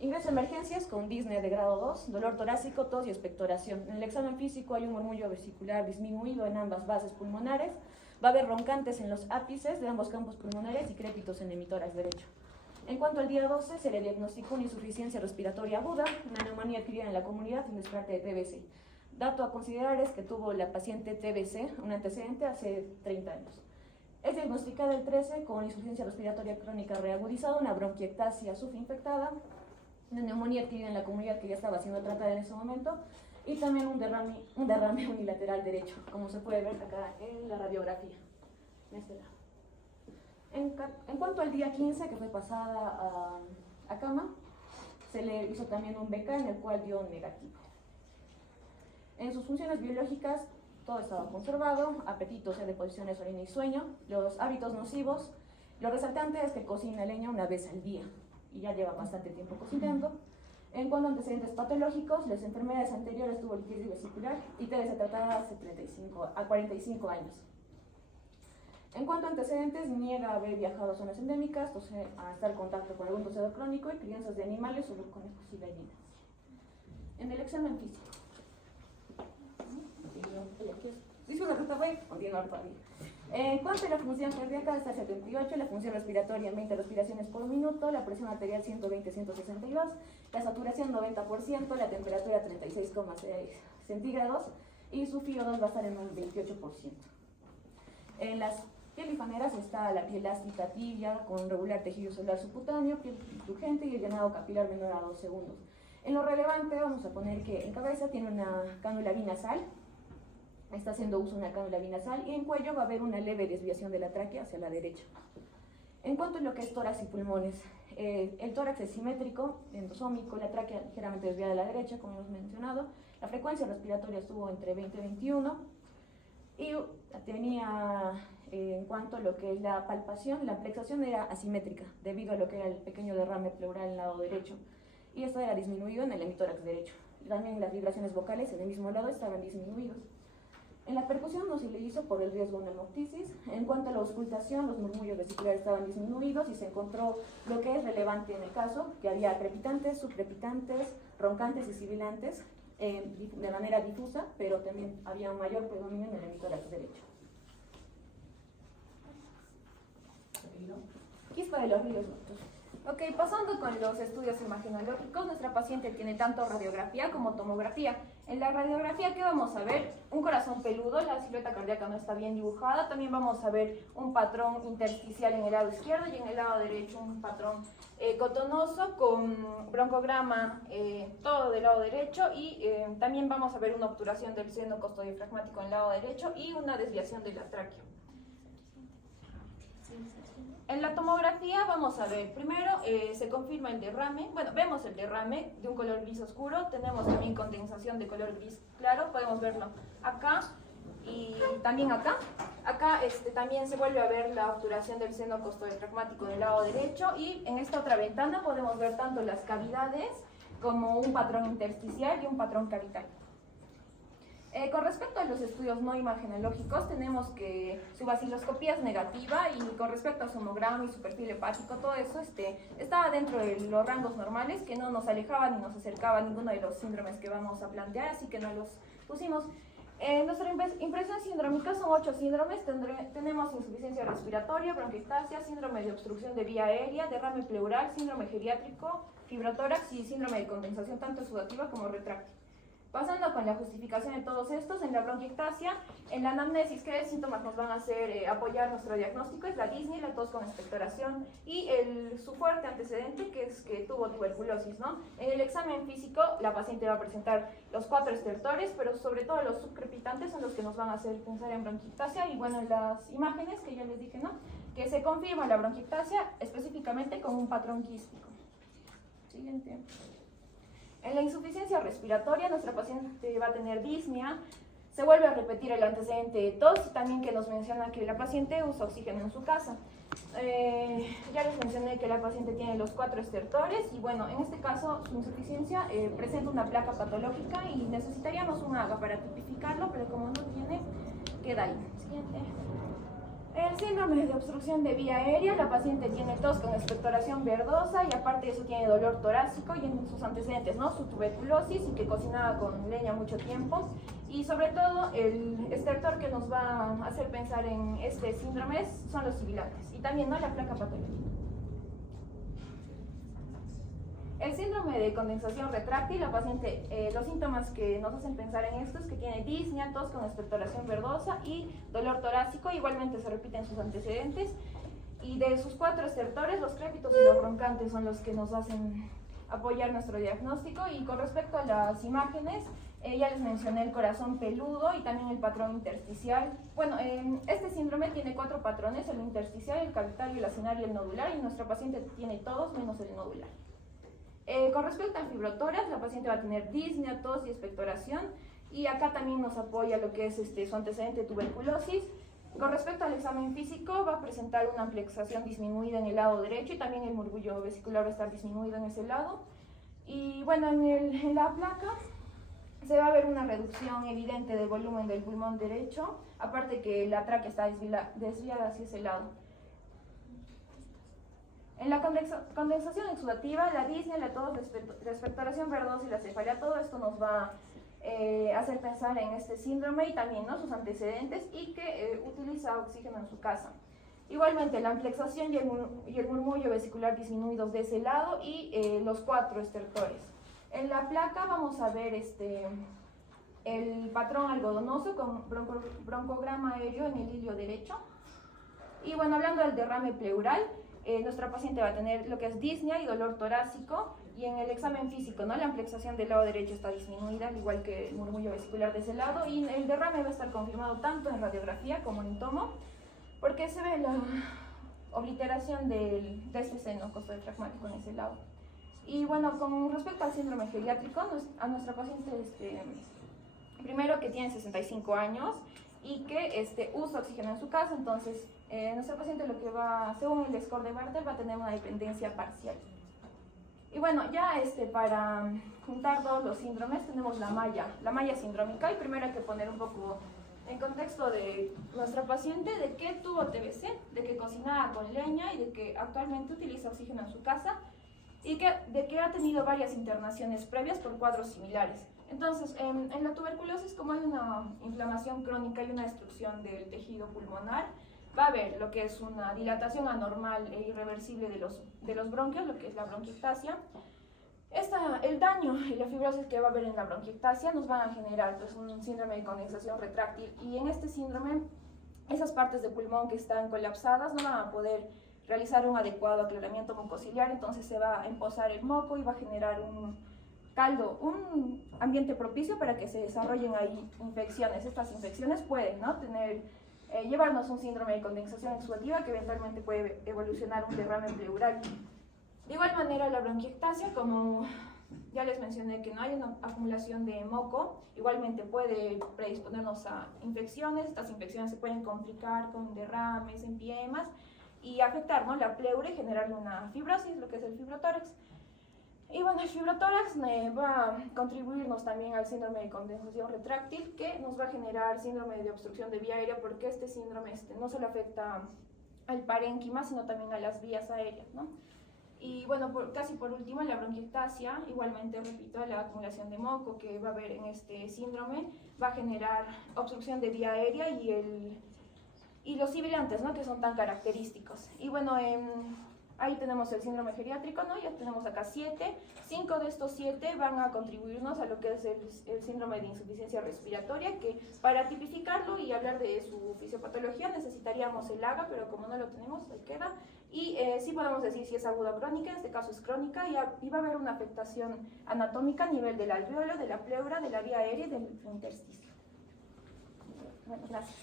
Ingreso a emergencias con disnea de grado 2, dolor torácico, tos y expectoración. En el examen físico hay un murmullo vesicular disminuido en ambas bases pulmonares. Va a haber roncantes en los ápices de ambos campos pulmonares y crépitos en el hemitórax derecho. En cuanto al día 12, se le diagnosticó una insuficiencia respiratoria aguda, una neumonía adquirida en la comunidad sin descarte de TBC. Dato a considerar es que tuvo la paciente TBC, un antecedente, hace 30 años. Es diagnosticada el 13 con insuficiencia respiratoria crónica reagudizada, una bronquiectasia subinfectada, una neumonía adquirida en la comunidad que ya estaba siendo tratada en ese momento, y también un derrame unilateral derecho, como se puede ver acá en la radiografía, en este lado. En cuanto al día 15, que fue pasada a cama, se le hizo también un BK en el cual dio negativo. En sus funciones biológicas, todo estaba conservado, apetito, sed de posiciones, orina y sueño. Los hábitos nocivos, lo resaltante es que cocina leña una vez al día, y ya lleva bastante tiempo cocinando. En cuanto a antecedentes patológicos, las enfermedades anteriores tuvo liquidez vesicular y TBC tratada hace 45 años. En cuanto a antecedentes, niega haber viajado a zonas endémicas, a estar en contacto con algún tosedor crónico y crianzas de animales, solo conejos y gallinas. En el examen físico. En cuanto a la función cardíaca, está 78, la función respiratoria 20 respiraciones por minuto, la presión arterial 120-162, la saturación 90%, la temperatura 36,6 centígrados y su FiO2 va a estar en un 28%. En las pielifaneras está la piel elástica tibia con regular tejido celular subcutáneo, piel turgente y el llenado capilar menor a 2 segundos. En lo relevante vamos a poner que en cabeza tiene una cánula binasal, está haciendo uso de una cánula binasal, y en cuello va a haber una leve desviación de la tráquea hacia la derecha. En cuanto a lo que es tórax y pulmones, el tórax es simétrico, endosómico, la tráquea ligeramente desviada a la derecha, como hemos mencionado, la frecuencia respiratoria estuvo entre 20 y 21, y tenía, en cuanto a lo que es la palpación, la plexación era asimétrica, debido a lo que era el pequeño derrame pleural en el lado derecho, y esto era disminuido en el hemitórax derecho. También las vibraciones vocales en el mismo lado estaban disminuidos. En la percusión no se le hizo por el riesgo de hemoptisis. En cuanto a la auscultación, los murmullos vesiculares estaban disminuidos y se encontró lo que es relevante en el caso, que había crepitantes, subcrepitantes, roncantes y sibilantes de manera difusa, pero también había un mayor predominio en el hemitórax derecho. Quispa de los ríos ductos. Ok, pasando con los estudios imagenológicos, nuestra paciente tiene tanto radiografía como tomografía. En la radiografía, ¿qué vamos a ver? Un corazón peludo, la silueta cardíaca no está bien dibujada. También vamos a ver un patrón intersticial en el lado izquierdo y en el lado derecho un patrón cotonoso con broncograma todo del lado derecho, y también vamos a ver una obturación del seno costodiafragmático en el lado derecho y una desviación de la tráquea. En la tomografía vamos a ver, primero se confirma el derrame, bueno, vemos el derrame de un color gris oscuro, tenemos también condensación de color gris claro, podemos verlo acá y también acá. Acá también se vuelve a ver la obturación del seno costodiafragmático del lado derecho, y en esta otra ventana podemos ver tanto las cavidades como un patrón intersticial y un patrón cavital. Con respecto a los estudios no imagenológicos, tenemos que su vaciloscopía es negativa, y con respecto al sonograma y su perfil hepático, todo eso estaba dentro de los rangos normales, que no nos alejaba ni nos acercaba a ninguno de los síndromes que vamos a plantear, así que no los pusimos. Nuestra impresión sindrómica son 8 síndromes. Tenemos insuficiencia respiratoria, bronquiectasia, síndrome de obstrucción de vía aérea, derrame pleural, síndrome geriátrico, fibrotórax y síndrome de condensación tanto sudativa como retráctil. Pasando con la justificación de todos estos, en la bronquiectasia, en la anamnesis, ¿qué síntomas nos van a hacer apoyar nuestro diagnóstico? Es la disnea, la tos con expectoración y su fuerte antecedente, que es que tuvo tuberculosis, ¿no? En el examen físico, la paciente va a presentar los 4 estertores, pero sobre todo los subcrepitantes son los que nos van a hacer pensar en bronquiectasia. Y bueno, las imágenes que ya les dije, ¿no? Que se confirma la bronquiectasia específicamente con un patrón quístico. Siguiente. En la insuficiencia respiratoria, nuestra paciente va a tener disnea, se vuelve a repetir el antecedente de tos, y también que nos menciona que la paciente usa oxígeno en su casa. Ya les mencioné que la paciente tiene los 4 estertores, y bueno, en este caso su insuficiencia presenta una placa patológica y necesitaríamos un AGA para tipificarlo, pero como no tiene, queda ahí. Siguiente. El síndrome de obstrucción de vía aérea, la paciente tiene tos con expectoración verdosa y aparte de eso tiene dolor torácico y en sus antecedentes, ¿no? Su tuberculosis y que cocinaba con leña mucho tiempo. Y sobre todo el estertor que nos va a hacer pensar en este síndrome son los sibilantes y también, ¿no?, la placa patológica. El síndrome de condensación retráctil, la paciente, los síntomas que nos hacen pensar en esto es que tiene disnea, tos con expectoración verdosa y dolor torácico, igualmente se repiten sus antecedentes. Y de sus 4 estertores, los crépitos y los roncantes son los que nos hacen apoyar nuestro diagnóstico. Y con respecto a las imágenes, ya les mencioné el corazón peludo y también el patrón intersticial. Bueno, este síndrome tiene 4 patrones, el intersticial, el cavitario, el acinario y el nodular, y nuestra paciente tiene todos menos el nodular. Con respecto al fibrotórax, la paciente va a tener disnea, tos y expectoración, y acá también nos apoya lo que es su antecedente de tuberculosis. Con respecto al examen físico, va a presentar una amplexación disminuida en el lado derecho y también el murmullo vesicular va a estar disminuido en ese lado. Y bueno, en la placa se va a ver una reducción evidente del volumen del pulmón derecho, aparte que la tráquea está desviada hacia ese lado. En la condensación exudativa, la disnea, la tos, la expectoración verdosa y la cefalea, todo esto nos va a hacer pensar en este síndrome y también, ¿no?, sus antecedentes y que utiliza oxígeno en su casa. Igualmente, la amplexación y el murmullo vesicular disminuidos de ese lado y los 4 estertores. En la placa vamos a ver el patrón algodonoso con broncograma aéreo en el hilio derecho. Y bueno, hablando del derrame pleural, nuestra paciente va a tener lo que es disnea y dolor torácico, y en el examen físico, ¿no?, la amplexación del lado derecho está disminuida, al igual que el murmullo vesicular de ese lado, y el derrame va a estar confirmado tanto en radiografía como en tomo, porque se ve la obliteración de este seno costodiafragmático en ese lado. Y bueno, con respecto al síndrome geriátrico, a nuestra paciente, primero que tiene 65 años y que usa oxígeno en su casa, entonces nuestra paciente lo que va, según el score de Bartel, va a tener una dependencia parcial. Y bueno, ya para juntar todos los síndromes tenemos la malla sindrómica, y primero hay que poner un poco en contexto de nuestra paciente de que tuvo TBC, de que cocinaba con leña y de que actualmente utiliza oxígeno en su casa y de que ha tenido varias internaciones previas por cuadros similares. Entonces, en la tuberculosis, como hay una inflamación crónica y una destrucción del tejido pulmonar, va a haber lo que es una dilatación anormal e irreversible de los bronquios, lo que es la bronquiectasia. El daño y la fibrosis que va a haber en la bronquiectasia nos van a generar pues, un síndrome de condensación retráctil, y en este síndrome esas partes de pulmón que están colapsadas no van a poder realizar un adecuado aclaramiento mucociliar, entonces se va a empozar el moco y va a generar un ambiente propicio para que se desarrollen ahí infecciones. Estas infecciones pueden, ¿no?, llevarnos un síndrome de condensación exudativa que eventualmente puede evolucionar un derrame pleural. De igual manera, la bronquiectasia, como ya les mencioné que no hay una acumulación de moco, igualmente puede predisponernos a infecciones. Estas infecciones se pueden complicar con derrames, empiemas y afectar, ¿no?, la pleura y generarle una fibrosis, lo que es el fibrotórax. Y bueno, el fibrotórax va a contribuirnos también al síndrome de condensación retráctil, que nos va a generar síndrome de obstrucción de vía aérea, porque este síndrome no solo afecta al parénquima, sino también a las vías aéreas, ¿no? Y bueno, casi por último, la bronquiectasia, igualmente, repito, la acumulación de moco que va a haber en este síndrome va a generar obstrucción de vía aérea y los sibilantes, ¿no?, que son tan característicos. Y bueno, ahí tenemos el síndrome geriátrico, ¿no? Ya tenemos acá 7. 5 de estos 7 van a contribuirnos a lo que es el síndrome de insuficiencia respiratoria, que para tipificarlo y hablar de su fisiopatología necesitaríamos el AGA, pero como no lo tenemos, ahí queda. Y sí podemos decir si es aguda o crónica, en este caso es crónica, y va a haber una afectación anatómica a nivel del alveolo, de la pleura, de la vía aérea y del intersticio. Bueno, gracias.